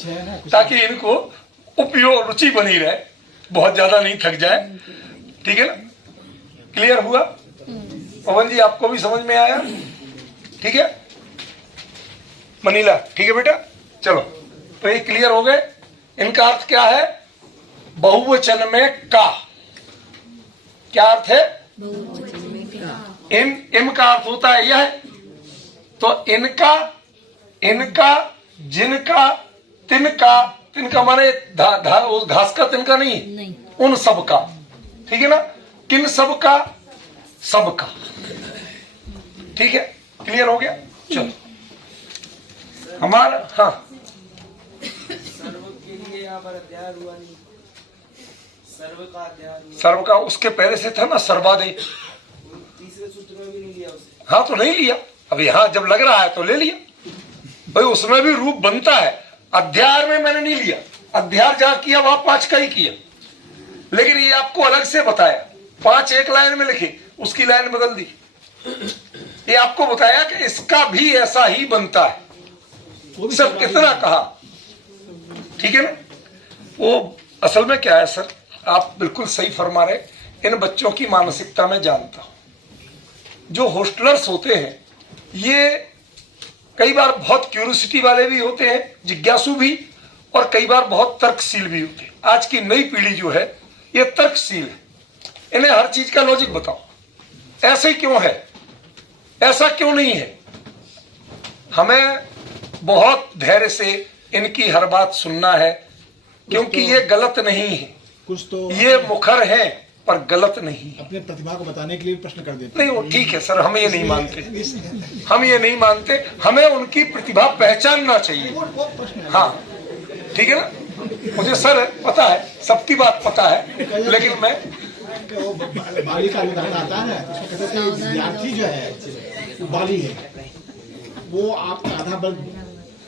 ताकि इनको उपयोग रुचि बनी रहे, बहुत ज्यादा नहीं थक जाए। ठीक है ना? क्लियर हुआ? पवन जी आपको भी समझ में आया? ठीक है मनीला? ठीक है बेटा, चलो। तो ये क्लियर हो गए। इनका अर्थ क्या है? बहुवचन में का। क्या अर्थ है? इम का अर्थ होता है यह। तो इनका, इनका, जिनका, तिनका, तिनका माने उस घास का तिनका नहीं, उन सब का। ठीक है ना? किन सब का? सबका। ठीक है, क्लियर हो गया? चलो हमारा, हाँ सर्व के लिए यहाँ पर अध्याय हुआ नहीं, सर्व का अध्याय हुआ। सर्व का उसके पहले से था ना, सर्वादे। तीसरे सूत्र में भी नहीं लिया उसे। हाँ तो नहीं लिया, अब यहाँ जब लग रहा है तो ले लिया भाई, उसमें भी रूप बनता है। अध्याय में मैंने नहीं लिया, अध्याय जहां किया वहां 5 का ही किया, लेकिन ये आपको अलग से बताया। 5 एक लाइन में लिखे, उसकी लाइन बदल दी। ये आपको बताया कि इसका भी ऐसा ही बनता है, सिर्फ इतना कहा। ठीक है ना? वो असल में क्या है सर, आप बिल्कुल सही फरमा रहे। इन बच्चों की मानसिकता में जानता हूं। जो होस्टलर्स होते हैं ये कई बार बहुत क्यूरियोसिटी वाले भी होते हैं, जिज्ञासु भी, और कई बार बहुत तर्कशील भी होते हैं। आज की नई पीढ़ी जो है ये तर्कशील है। इन्हें हर चीज का लॉजिक बताओ, ऐसे क्यों है, ऐसा क्यों नहीं है। हमें बहुत धैर्य से इनकी हर बात सुनना है, क्योंकि ये गलत नहीं है। कुछ तो ये मुखर है पर गलत नहीं है। अपने प्रतिभा को बताने के लिए प्रश्न कर देते। नहीं वो ठीक है सर, हम ये नहीं मानते, हम ये नहीं मानते। हमें उनकी प्रतिभा पहचानना चाहिए। हाँ ठीक है ना? मुझे सर पता है, सबकी बात पता है, लेकिन मैं वो बाली का उदाहरण आता है ना, उसमें कहते हैं कि विद्यार्थी जो है वो बाली है, वो आपका आधा बल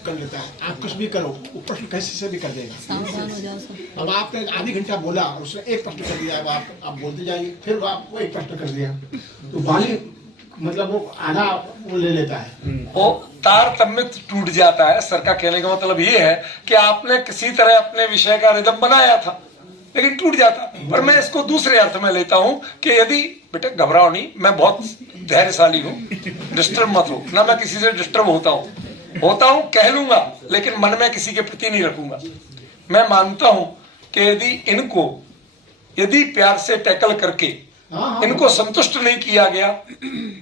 कर लेता है। आप कुछ भी करो वो प्रश्न कैसे से भी कर देगा। सावधान हो जाओ सब। अब आपने आधी घंटा बोला, उसने एक प्रश्न कर दिया, अब आप बोलते जाइए, फिर आपको एक प्रश्न कर दिया, तो बाली मतलब वो आधा वो ले लेता है, वो तारतम्य टूट जाता है। सर का कहने का मतलब ये है कि आपने किसी तरह अपने विषय का रिदम बनाया था, लेकिन टूट जाता। पर मैं इसको दूसरे अर्थ में लेता हूं कि यदि बेटा घबराओ नहीं, मैं बहुत धैर्यशाली हूं, डिस्टर्ब मत हो ना। मैं किसी से डिस्टर्ब होता हूं कह लूंगा, लेकिन मन में किसी के प्रति नहीं रखूंगा। मैं मानता हूं कि यदि प्यार से टैकल करके इनको संतुष्ट नहीं किया गया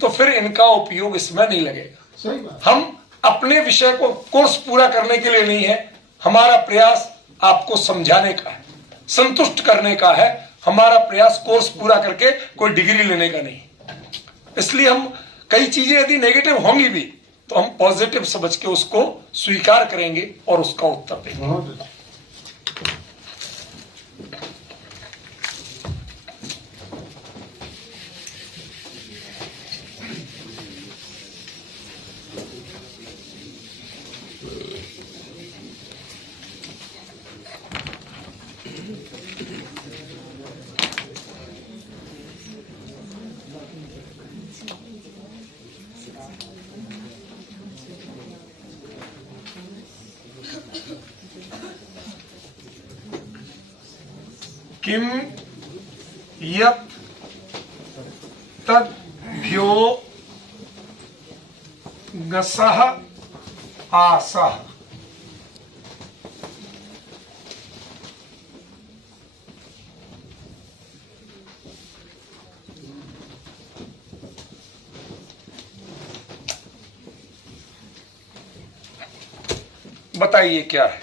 तो फिर इनका उपयोग इसमें नहीं लगेगा। सही बात। हम अपने विषय को कोर्स पूरा करने के लिए नहीं है, हमारा प्रयास आपको समझाने का है, संतुष्ट करने का है। हमारा प्रयास कोर्स पूरा करके कोई डिग्री लेने का नहीं। इसलिए हम कई चीजें यदि नेगेटिव होंगी भी तो हम पॉजिटिव समझ के उसको स्वीकार करेंगे और उसका उत्तर देंगे। किम यत् तद्भ्यो गसः आसः। बताइए क्या है?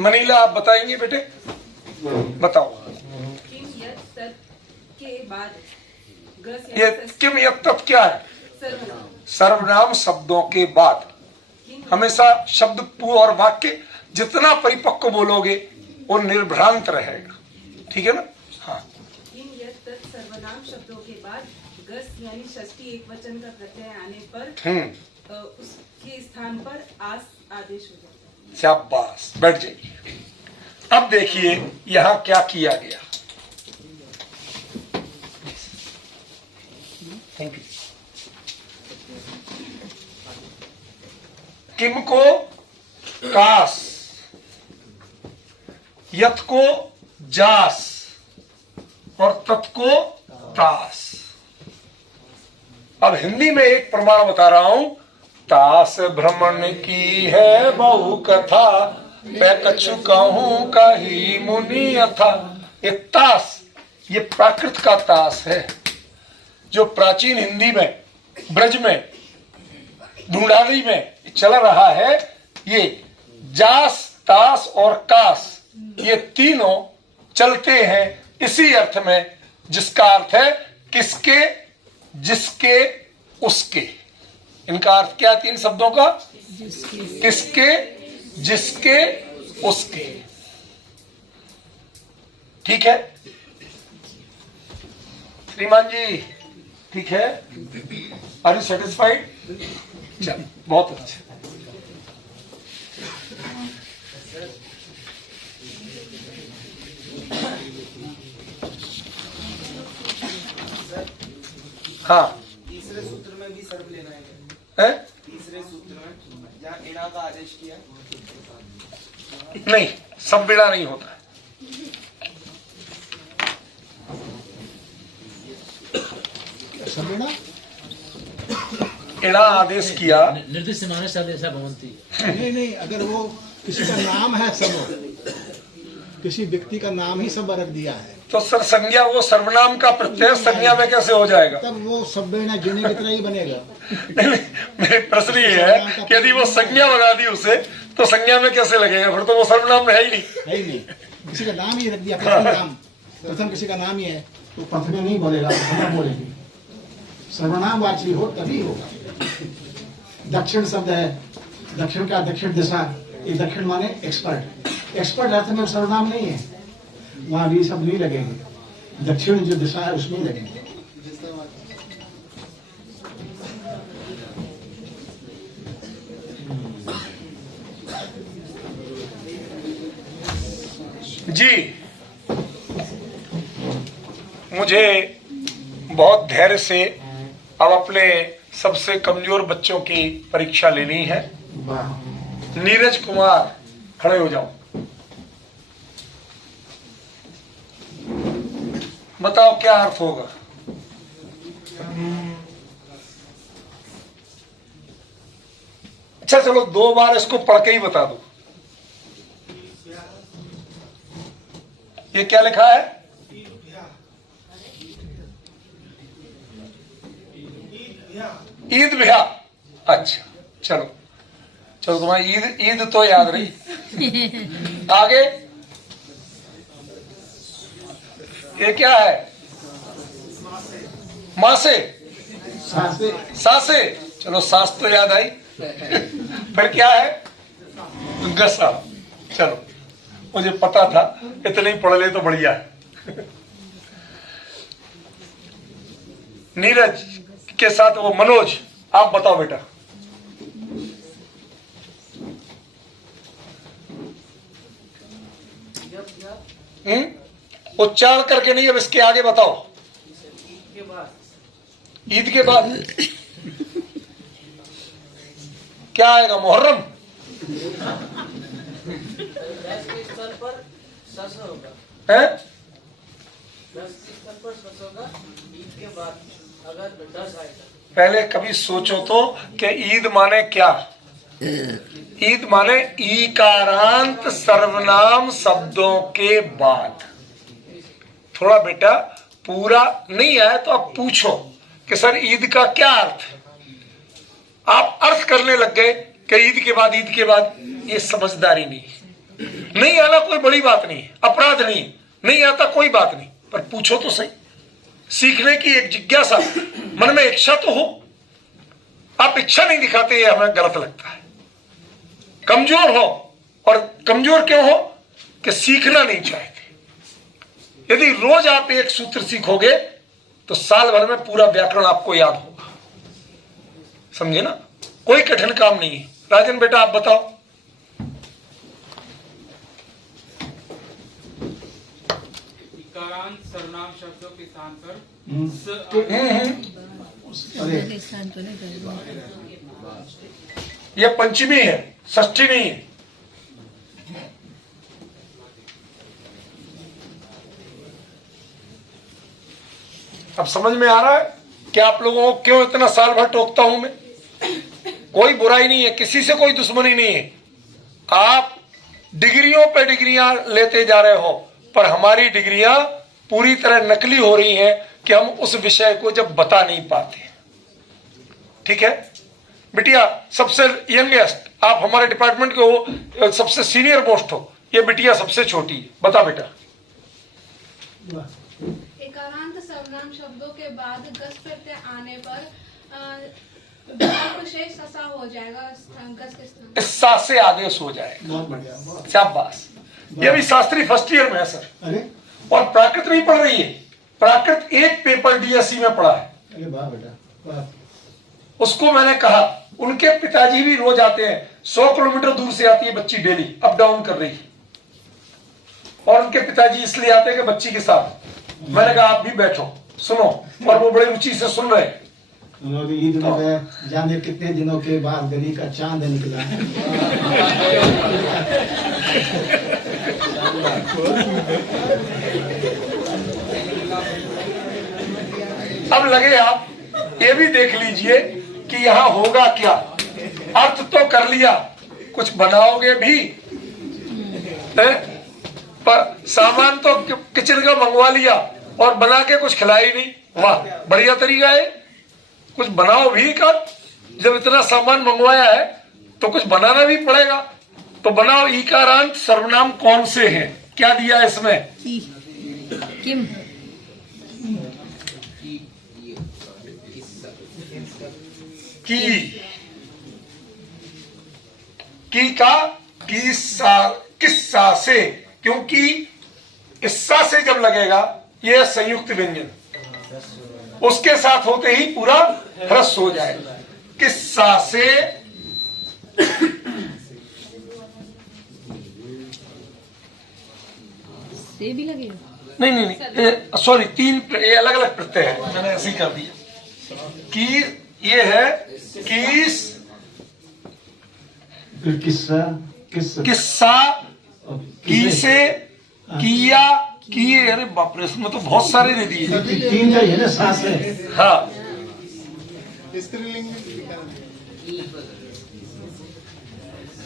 मनीला आप बताएंगे बेटे, बताओ। किम यत् तत् के बाद गस ये किम यत् तत् क्या है? सर्वनाम। सर्वनाम शब्दों के बाद। हमेशा शब्द पूर्व और वाक्य जितना परिपक्व बोलोगे वो निर्भ्रांत रहेगा, ठीक है ना? हाँ। किम यत् तत् सर्वनाम शब्दों के बाद गस यानी षष्ठी एक वचन का प्रत्यय आने पर उसके स्थान पर आस आदेश हो जाता है। शाबाश, बैठ जाइए। अब देखिए यहां क्या किया गया। Thank you. किम को कास, यत को जास और तत् को तास। अब हिंदी में एक प्रमाण बता रहा हूं। तास भ्रमण की है बहु कथा, मैं कछु कहूं कही मुनि अथा। ये तास, ये प्राकृत का तास है जो प्राचीन हिंदी में, ब्रज में, ढूंढारी में चल रहा है। ये जास, तास और कास, ये तीनों चलते हैं इसी अर्थ में, जिसका अर्थ है किसके, जिसके, उसके। इनका अर्थ क्या? तीन शब्दों का, किसके, जिसके, उसके। ठीक है श्रीमान जी? ठीक है? Are you satisfied? चल, बहुत अच्छा। हाँ, तीसरे सूत्र में भी सर्व लेना है। तीसरे सूत्र में जहाँ इणा का आदेश किया नहीं, सब बिड़ा नहीं होता है। इणा आदेश किया, निर्दिष्ट मानस आदेश भवंती। नहीं, अगर वो किसी का नाम है सब, किसी व्यक्ति का नाम ही सब रख दिया है तो सर संज्ञा, वो सर्वनाम का प्रत्यय संज्ञा में कैसे हो जाएगा? तब वो सब गिने की तरह ही बनेगा। मेरे प्रश्न ये है कि यदि वो संज्ञा बना दी उसे, तो संज्ञा में कैसे लगेगा? फिर तो वो सर्वनाम है ही नहीं। है ही नहीं, किसी का नाम ही रख दिया। प्रथम नाम, प्रथम किसी का नाम ही है तो प्रथम नहीं बोलेगा, प्रथम बोलेगी। सर्वनाम वाची हो तभी होगा। दक्षिण शब्द है, दक्षिण का दक्षिण दिशा, ये दक्षिण माने एक्सपर्ट। एक्सपर्ट अर्थ में सर्वनाम नहीं है, वहां भी सब नहीं लगेंगे। दक्षिण जो दिशा है उसमें लगेंगे। जी, मुझे बहुत धैर्य से अब अपने सबसे कमजोर बच्चों की परीक्षा लेनी है। नीरज कुमार, खड़े हो जाओ। बताओ क्या अर्थ होगा? अच्छा चलो, 2 बार इसको पढ़ के ही बता दो। ये क्या लिखा है? ईद भैया। अच्छा चलो चलो, तुम्हारी ईद तो याद रही। आगे ये क्या है? मासे, सासे। चलो, सास तो याद आई। फिर क्या है? गसा। चलो, मुझे पता था, इतने ही पढ़ ले तो बढ़िया है। नीरज के साथ वो मनोज, आप बताओ बेटा। उच्चारण करके नहीं, अब इसके आगे बताओ। ईद के बाद क्या आएगा? मुहर्रम। दस के स्थल पर सस होगा, है? 10 के स्थल पर सस होगा, ईद के बाद अगर 10 आएगा। पहले कभी सोचो तो कि ईद माने क्या? ईद माने ईकारांत सर्वनाम शब्दों के बाद। थोड़ा बेटा पूरा नहीं आया तो आप पूछो कि सर ईद का क्या अर्थ है। आप अर्थ करने लग गए कि ईद के बाद, ईद के बाद। ये समझदारी नहीं है। नहीं आना कोई बड़ी बात नहीं है, अपराध नहीं है। नहीं आता कोई बात नहीं, पर पूछो तो सही। सीखने की एक जिज्ञासा, मन में इच्छा तो हो। आप इच्छा नहीं दिखाते, ये हमें गलत लगता है। कमजोर हो, और कमजोर क्यों हो कि सीखना नहीं चाहते। यदि रोज आप एक सूत्र सीखोगे तो साल भर में पूरा व्याकरण आपको याद होगा। समझे ना? कोई कठिन काम नहीं है। राजन बेटा आप बताओ। इकारांत सर्वनाम शब्दों के स्थान पर स पहले स्थान तो नहीं कर। यह पंचमी है, षष्ठी नहीं है। अब समझ में आ रहा है कि आप लोगों को क्यों इतना साल भर टोकता हूं मैं। कोई बुराई नहीं है, किसी से कोई दुश्मनी नहीं है। आप डिग्रियों पे डिग्रियां लेते जा रहे हो, पर हमारी डिग्रियां पूरी तरह नकली हो रही हैं कि हम उस विषय को जब बता नहीं पाते। ठीक है बिटिया, सबसे यंगेस्ट आप हमारे डिपार्टमेंट के हो, सबसे सीनियर मोस्ट हो। ये बिटिया सबसे छोटी है। बता बेटा। एकारांत सर्वनाम शब्दों के बाद गस प्रत्यय आने पर विकल्प शेष ससा हो जाएगा, गस के स्थान। इस सा से आदेश हो जाएगा। बहुत बढ़िया, बहुत। शाबाश। ये भी शास्त्री फर्स्ट ईयर में है सर। अरे और प्राकृत नहीं पढ़ रही है। प्राकृत एक पेपर डीएससी में पढ़ा है। अरे वाह बेटा, वाह। उसको मैंने कहा, उनके पिताजी भी रोज आते हैं। 100 किलोमीटर दूर से आती है बच्ची, डेली अप डाउन कर रही है। और उनके पिताजी इसलिए आते हैं कि बच्ची के साथ। मैंने कहा आप भी बैठो सुनो, और वो बड़े रुचि से सुन रहे हैं। उन्होंने ईद में गए, जाने कितने दिनों के बाद गली का चांद निकला। अब लगे आप ये भी देख लीजिए कि यहाँ होगा क्या। अर्थ तो कर लिया, कुछ बनाओगे भी है? पर सामान तो किचन का मंगवा लिया और बना के कुछ खिलाई नहीं। वाह, बढ़िया तरीका है। कुछ बनाओ भी कर। जब इतना सामान मंगवाया है तो कुछ बनाना भी पड़ेगा। तो बनाओ। ईकारांत सर्वनाम कौन से हैं? क्या दिया इसमें? किम। की का किस्सा से, क्योंकि इस्सा से जब लगेगा यह संयुक्त व्यंजन, उसके साथ होते ही पूरा ह्रस्व हो जाएगा। किस्सा से भी लगेगा। नहीं, सॉरी, 3 अलग अलग प्रत्यय है। मैंने ऐसे ही कर दिया कि ये है किस्सा, की से, किया, किए। अरे बाप रे, इसमें तो बहुत सारे दे दिए। 3 का ये ना सास है। हाँ, स्त्रीलिंग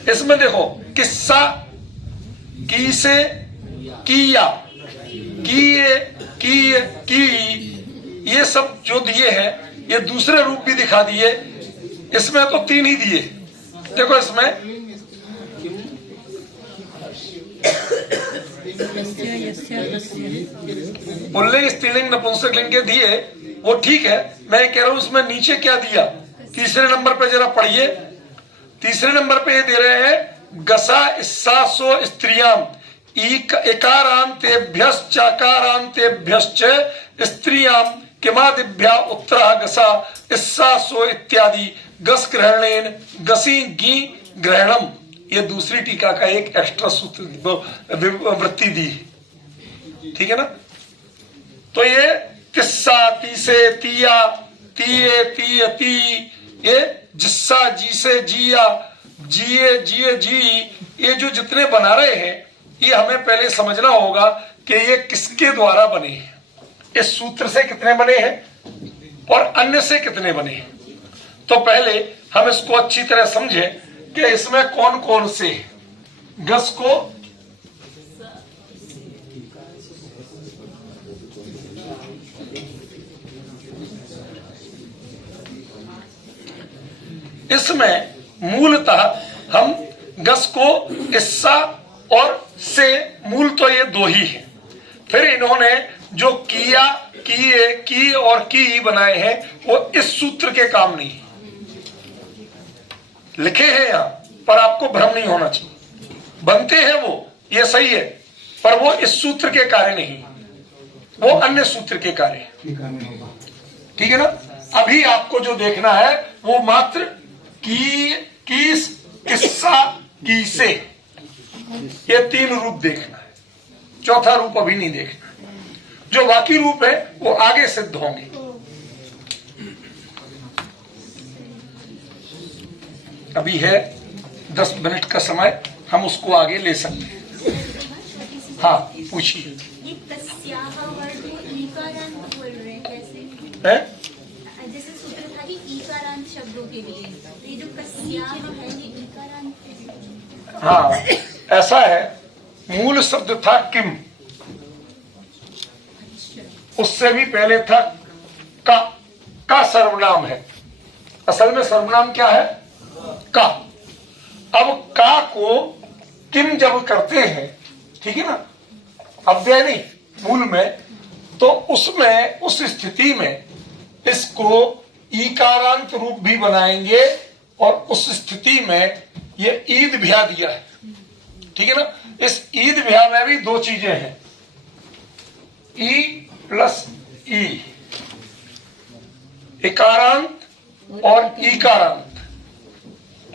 इसमें देखो किस्सा, की से, किया, किए, की, ये सब जो दिए हैं ये दूसरे रूप भी दिखा दिए। इसमें तो 3 ही दिए। देखो इसमें पुल्लिंग, स्त्रीलिंग, नपुंसकलिंग के दिए, वो ठीक है। मैं कह रहा हूं उसमें नीचे क्या दिया। तीसरे नंबर पे जरा पढ़िए। तीसरे नंबर पे ये दे रहे हैं गसा इस्सा सो स्त्रियाम एकारांतेभ्यश्च चकारांतेभ्यश्च स्त्रियाम किमादिभ्या उत्तरा गसा इस्सा सो इत्यादि गस ग्रहणेन गसी गी ग्रहणम। ये दूसरी टीका का एक एक्स्ट्रा सूत्र वृत्ति दी। ठीक है ना? तो ये किस्सा, तीसे, तिया, तिये, ती, ये जिस्सा, जी से, जिया, जिए जिए जी, ये जो जितने बना रहे हैं, ये हमें पहले समझना होगा कि ये किसके द्वारा बने हैं। इस सूत्र से कितने बने हैं और अन्य से कितने बने हैं। तो पहले हम इसको अच्छी तरह समझें कि इसमें कौन कौन से गस को इसमें मूलतः हम गस को इस्सा और से, मूल तो ये दो ही है। फिर इन्होंने जो किया, किए, की और की बनाए हैं वो इस सूत्र के काम नहीं लिखे हैं यहां, पर आपको भ्रम नहीं होना चाहिए। बनते हैं वो, ये सही है, पर वो इस सूत्र के कार्य नहीं, वो अन्य सूत्र के कार्य है। ठीक है ना। अभी आपको जो देखना है वो मात्र की, किस, किस्सा, की से, ये 3 रूप देखना है, चौथा रूप अभी नहीं देखना है। जो बाकी रूप है वो आगे सिद्ध होंगे। अभी है 10 मिनट का समय, हम उसको आगे ले सकते हैं। हाँ पूछिए। जैसे सूत्र था कि ईकारांत शब्दों के लिए, तो ये जो कस्याह है ये ईकारांत। हाँ ऐसा है, मूल शब्द था किम, उससे भी पहले था का सर्वनाम है। असल में सर्वनाम क्या है? का। अब का को किम जब करते हैं, ठीक है ना, अव्यय नहीं मूल में, तो उसमें उस स्थिति में इसको ईकारांत रूप भी बनाएंगे और उस स्थिति में ये ईद भ्या दिया है। ठीक है ना। इस ईद भ्या में भी 2 चीजें हैं, ई प्लस ई, इकारांत और ईकारांत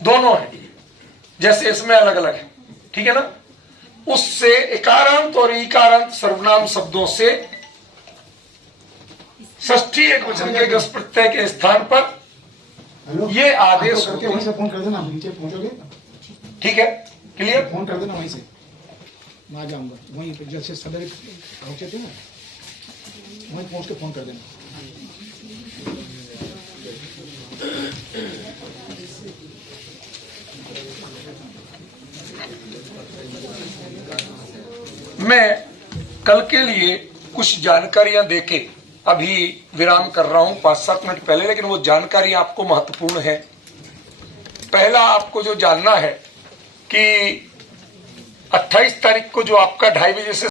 दोनों है, जैसे इसमें अलग अलग है। ठीक है ना। उससे इकारांत और ईकारांत सर्वनाम शब्दों से षष्ठी एकवचन के गस प्रत्यय के स्थान पर ये आदेश करके वहीं से फोन कर देना, नीचे पहुंचोगे। ठीक है, क्लियर। फोन कर देना वहीं से, मैं आ जाऊंगा वहीं पे, जैसे सदर पहुंचे थे ना, वहीं पहुंच के फोन कर देना। मैं कल के लिए कुछ जानकारियां देके अभी विराम कर रहा हूं 5-7 मिनट पहले, लेकिन वो जानकारी आपको महत्वपूर्ण है। पहला आपको जो जानना है कि 28 तारीख को जो आपका 2:30 बजे से